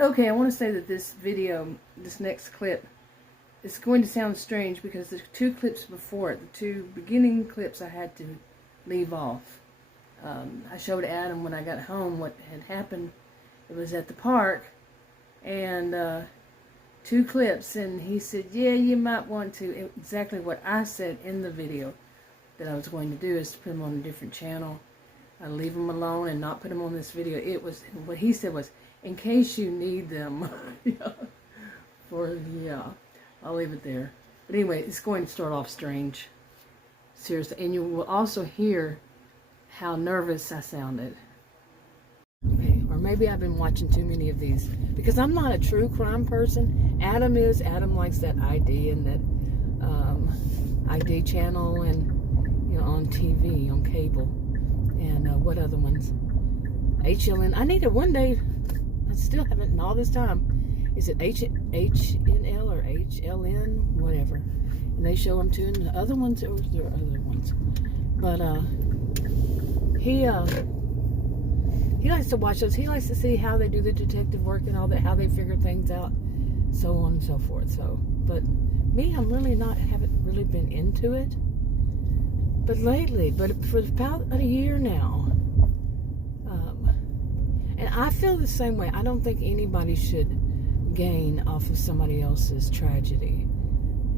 Okay, I want to say that this video, this next clip, it's going to sound strange because the two clips before it, the two beginning clips, I had to leave off. I showed Adam when I got home what had happened. It was at the park, and two clips, and he said, yeah, you might want to, exactly what I said in the video that I was going to do is to put them on a different channel. I'd leave them alone and not put them on this video. It was, what he said was, in case you need them. Yeah. I'll leave it there. But anyway, it's going to start off strange. Seriously. And you will also hear how nervous I sounded. Okay, or maybe I've been watching too many of these. Because I'm not a true crime person. Adam is. Adam likes that ID and that ID channel and, you know, on TV, on cable. And what other ones? HLN. I need to one day, I still haven't in all this time. Is it HNL or HLN? Whatever. And they show them too. And the other ones, or there are other ones. But he likes to watch those. He likes to see how they do the detective work and all that, how they figure things out, so on and so forth. So, but me, I'm really haven't really been into it. But lately, but for about a year now, and I feel the same way. I don't think anybody should gain off of somebody else's tragedy,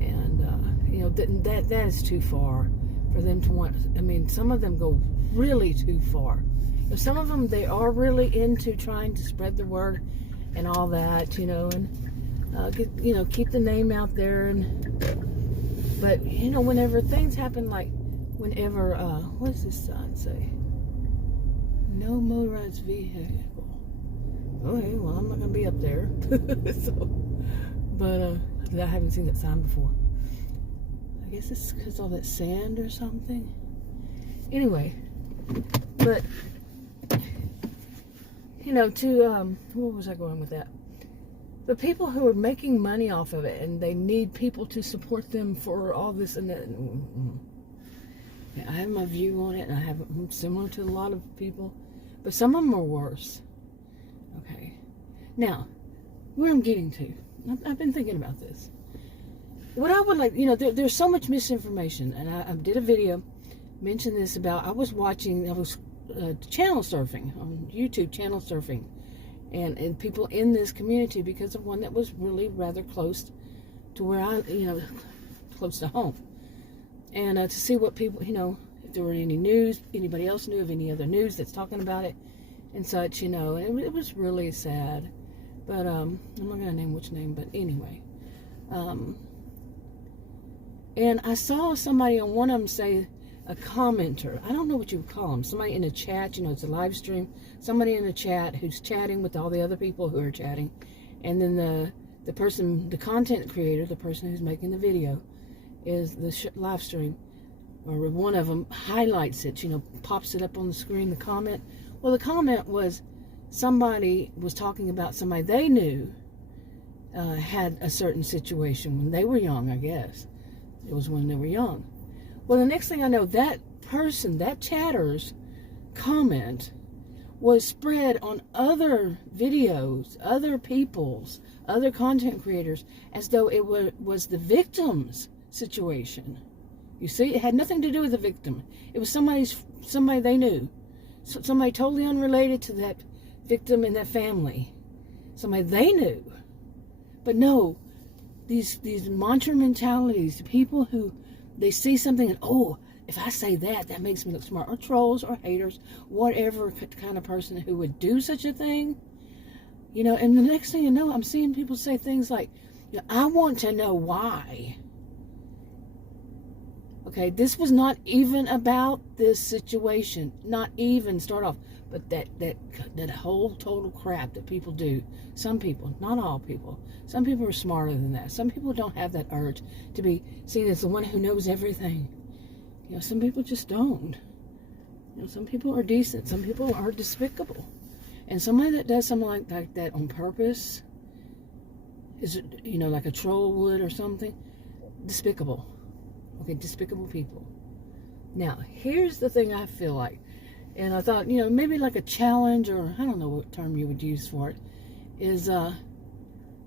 and you know that is too far for them to want. I mean, some of them go really too far. Some of them, they are really into trying to spread the word and all that, you know, and keep the name out there. And but you know, whenever things happen, like whenever what does this sign say? No motorized vehicle. Okay, well, I'm not gonna be up there. So, but I haven't seen that sign before. I guess it's because all that sand or something. Anyway, but you know, where was I going with that? The people who are making money off of it, and they need people to support them for all this and that. Yeah, I have my view on it, and I have it similar to a lot of people, but some of them are worse. Okay, now where I'm getting to, I've been thinking about this. What I would like, you know, there's so much misinformation, and I did a video, mentioned this about, I was channel surfing on YouTube, channel surfing, and people in this community because of one that was really rather close to where I, you know, close to home, and to see what people, you know, if there were any news, anybody else knew of any other news that's talking about it and such, you know, and it was really sad. But I'm not gonna name which name, but anyway, and I saw somebody on one of them say, a commenter, I don't know what you would call them, somebody in a chat, you know, it's a live stream, somebody in a chat who's chatting with all the other people who are chatting, and then the person, the content creator, the person who's making the video, is the live stream, or one of them highlights it, you know, pops it up on the screen, the comment. Well, the comment was, somebody was talking about somebody they knew had a certain situation when they were young, I guess. It was when they were young. Well, the next thing I know, that person, that chatter's comment was spread on other videos, other people's, other content creators, as though it was the victim's situation. You see, it had nothing to do with the victim. It was somebody they knew. Somebody totally unrelated to that victim and that family. Somebody they knew. But no, these mantra mentalities, people who, they see something and, oh, if I say that, that makes me look smart. Or trolls or haters, whatever kind of person who would do such a thing. You know, and the next thing you know, I'm seeing people say things like, you know, I want to know why. Okay, this was not even about this situation. Not even start off. But that whole total crap that people do. Some people, not all people. Some people are smarter than that. Some people don't have that urge to be seen as the one who knows everything. You know, some people just don't. You know, some people are decent. Some people are despicable. And somebody that does something like that on purpose is, you know, like a troll would or something, despicable. Okay, despicable people. Now, here's the thing I feel like. And I thought, you know, maybe like a challenge, or I don't know what term you would use for it, is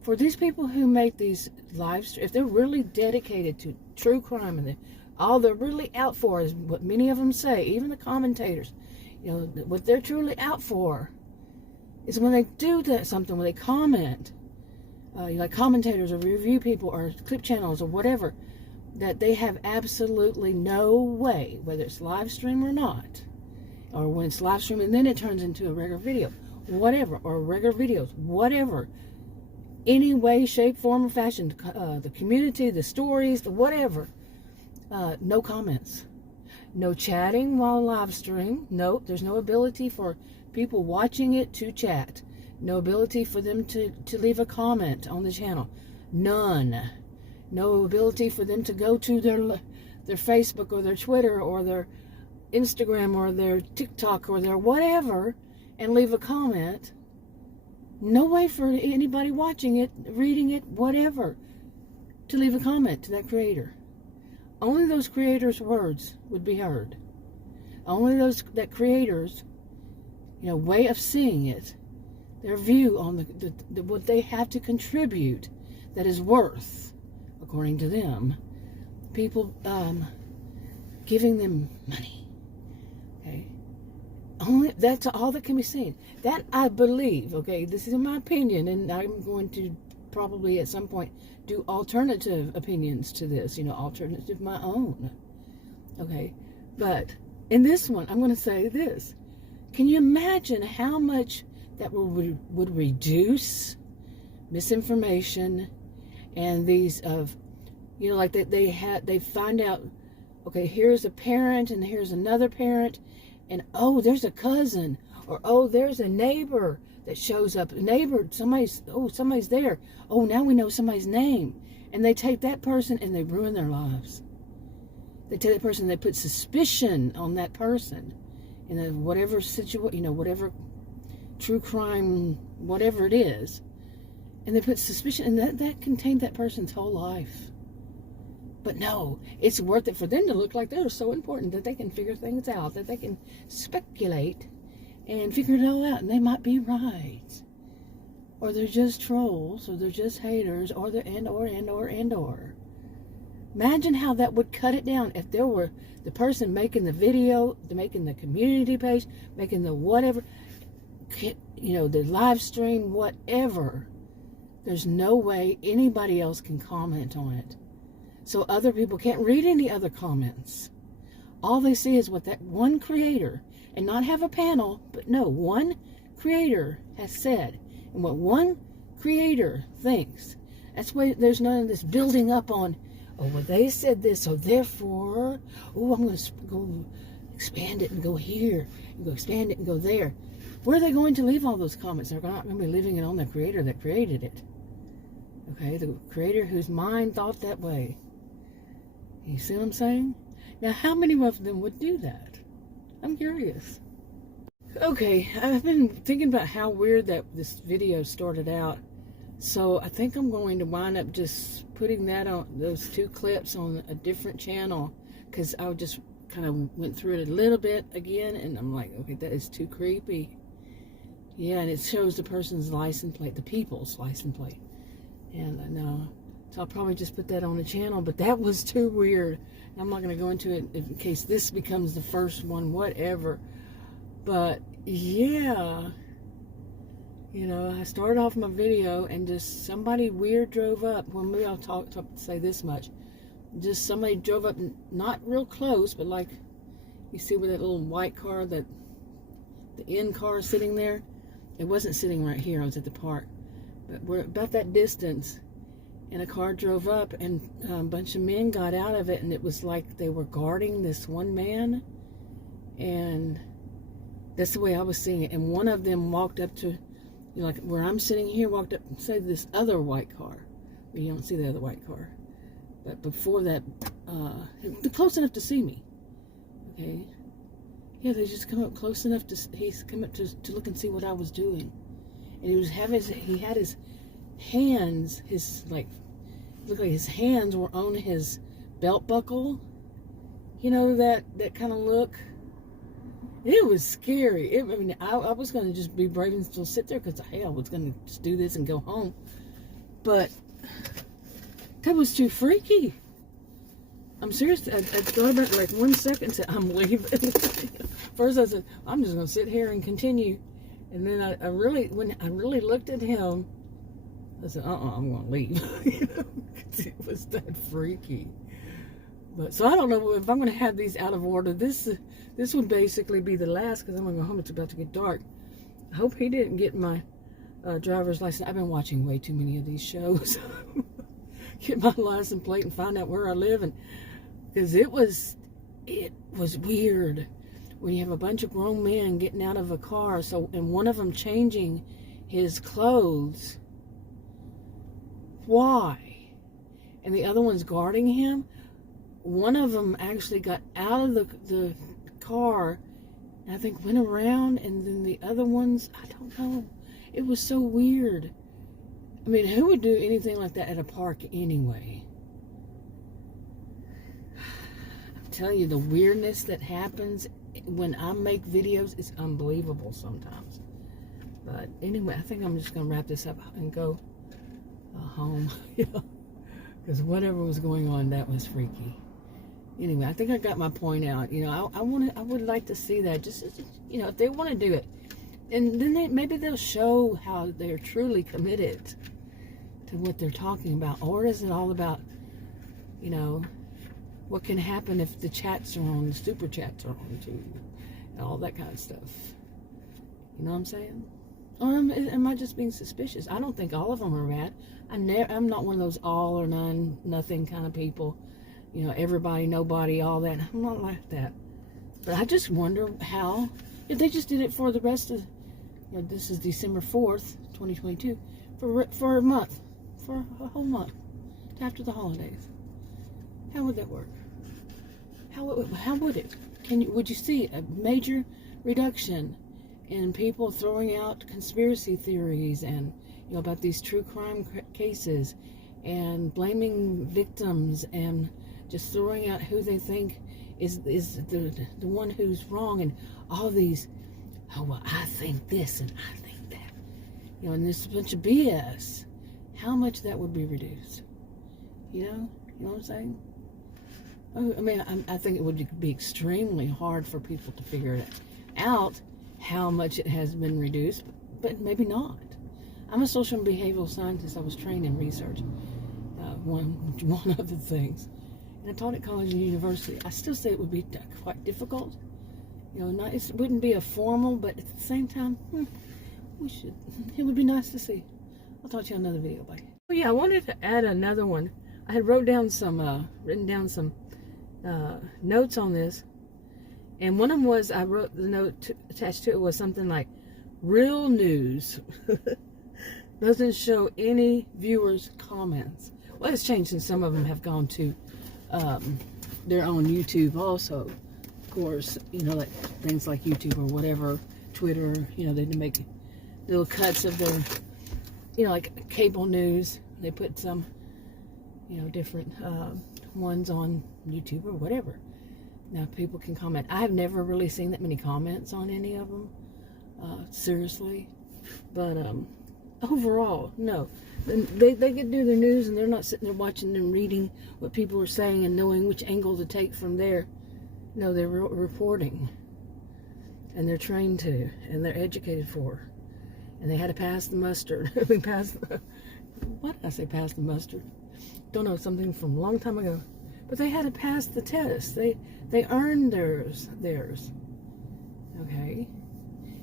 for these people who make these live streams, if they're really dedicated to true crime and all they're really out for is what many of them say, even the commentators, you know, what they're truly out for is when they do that something, when they comment, like commentators or review people or clip channels or whatever, that they have absolutely no way, whether it's live stream or not, or when it's live stream and then it turns into a regular video, whatever, or regular videos, whatever, any way, shape, form, or fashion, the community, the stories, the whatever, no comments, no chatting while live stream. No, there's no ability for people watching it to chat, no ability for them to leave a comment on the channel, none. No ability for them to go to their Facebook or their Twitter or their Instagram or their TikTok or their whatever and leave a comment. No way for anybody watching it, reading it, whatever, to leave a comment to that creator. Only those creators' words would be heard. Only that creators, you know, way of seeing it, their view on what they have to contribute that is worth, according to them, people giving them money. Okay, only that's all that can be seen. That I believe. Okay, this is my opinion, and I'm going to probably at some point do alternative opinions to this. You know, alternative my own. Okay, but in this one, I'm going to say this. Can you imagine how much that would reduce misinformation and these of, you know, like they find out, okay, here's a parent and here's another parent, and oh, there's a cousin, or oh, there's a neighbor that shows up. Somebody's there. Oh, now we know somebody's name, and they take that person and they ruin their lives. They take that person, they put suspicion on that person in whatever situation, you know, whatever true crime, whatever it is, and they put suspicion, and that contained that person's whole life. But no, it's worth it for them to look like they're so important that they can figure things out, that they can speculate and figure it all out, and they might be right. Or they're just trolls, or they're just haters, or they're and/or. Imagine how that would cut it down if there were the person making the video, making the community page, making the whatever, you know, the live stream, whatever. There's no way anybody else can comment on it. So other people can't read any other comments. All they see is what that one creator, and not have a panel, but no, one creator has said, and what one creator thinks. That's why there's none of this building up on, oh, well, they said this, so therefore, oh, I'm going to go expand it and go here, and go expand it and go there. Where are they going to leave all those comments? They're not going to be leaving it on the creator that created it. Okay, the creator whose mind thought that way. You see what I'm saying? Now, how many of them would do that? I'm curious. Okay, I've been thinking about how weird that this video started out. So I think I'm going to wind up just putting that on, those two clips on a different channel, because I just kind of went through it a little bit again, and I'm like, okay, that is too creepy. Yeah, and it shows the person's license plate, the people's license plate. And I know, so I'll probably just put that on the channel, but that was too weird. I'm not going to go into it in case this becomes the first one, whatever. But yeah, you know, I started off my video and just somebody weird drove up. Well, maybe I'll say this much. Just somebody drove up, not real close, but like, you see where that little white car, that the end car is sitting there? It wasn't sitting right here, I was at the park. But we're about that distance, and a car drove up, and a bunch of men got out of it, and it was like they were guarding this one man, and that's the way I was seeing it. And one of them walked up to, you know, like where I'm sitting here, walked up and said this other white car. But you don't see the other white car. But before that, close enough to see me. Okay. Yeah, they just come up close enough to, he's come up to look and see what I was doing. And he had his hands, looked like his hands were on his belt buckle. You know, that kind of look. It was scary. I mean, I was going to just be brave and still sit there because, hey, I was going to just do this and go home. But that was too freaky. I'm serious. I thought about it like 1 second and said, I'm leaving. First I said, I'm just going to sit here and continue. And then when I really looked at him, I said, I'm going to leave. It was that freaky. But so I don't know if I'm going to have these out of order. This would basically be the last because I'm going to go home. It's about to get dark. I hope he didn't get my driver's license. I've been watching way too many of these shows. Get my license plate and find out where I live, and because it was weird when you have a bunch of grown men getting out of a car. So and one of them changing his clothes. Why? And the other one's guarding him. One of them actually got out of the car, and I think went around, and then the other ones, I don't know. It was so weird. I mean, who would do anything like that at a park anyway? I'm telling you, the weirdness that happens when I make videos is unbelievable sometimes. But anyway, I think I'm just going to wrap this up and go home. Because whatever was going on, that was freaky. Anyway, I think I got my point out. You know, I would like to see that. Just, you know, if they want to do it. And then maybe they'll show how they're truly committed to what they're talking about. Or is it all about, you know, what can happen if the chats are on, the super chats are on too, and all that kind of stuff. You know what I'm saying? Or am I just being suspicious? I don't think all of them are bad. I'm not one of those all or none, nothing kind of people. You know, everybody, nobody, all that. I'm not like that. But I just wonder how, if they just did it for the rest of, you know, this is December 4th, 2022, for a month, for a whole month, after the holidays. How would that work? How would it? Would you see a major reduction in people throwing out conspiracy theories and, you know, about these true crime cases and blaming victims and just throwing out who they think is the one who's wrong, and all these, oh, well, I think this and I think that, you know, and there's a bunch of BS. How much that would be reduced? You know what I'm saying? I mean, I think it would be extremely hard for people to figure it out how much it has been reduced, but maybe not. I'm a social and behavioral scientist. I was trained in research, one of the things. And I taught at college and university. I still say it would be quite difficult. You know, it wouldn't be a formal, but at the same time, it would be nice to see. I'll talk to you on another video. Bye. Oh yeah, I wanted to add another one. I had written down some notes on this. And one of them was, I wrote the note attached to it was something like, real news doesn't show any viewers' comments. Well, it's changed since some of them have gone to their own YouTube also. Of course, you know, like things like YouTube or whatever, Twitter, you know, they make little cuts of their, you know, like cable news. They put some, you know, different ones on YouTube or whatever. Now people can comment. I have never really seen that many comments on any of them, seriously. But overall, no. They get to do their news, and they're not sitting there watching and reading what people are saying and knowing which angle to take from there. No, they're reporting, and they're trained to, and they're educated for, and they had to pass the mustard. I mean, what did I say? Pass the mustard? Don't know, something from a long time ago. But they had to pass the test. They earned theirs. Okay?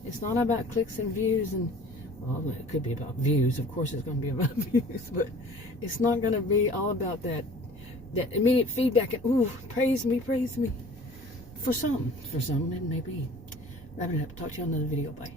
It's not about clicks and views and, well, it could be about views. Of course it's going to be about views, but it's not going to be all about that immediate feedback and, ooh, praise me. For some it may be. Wrap it up. Talk to you on another video. Bye.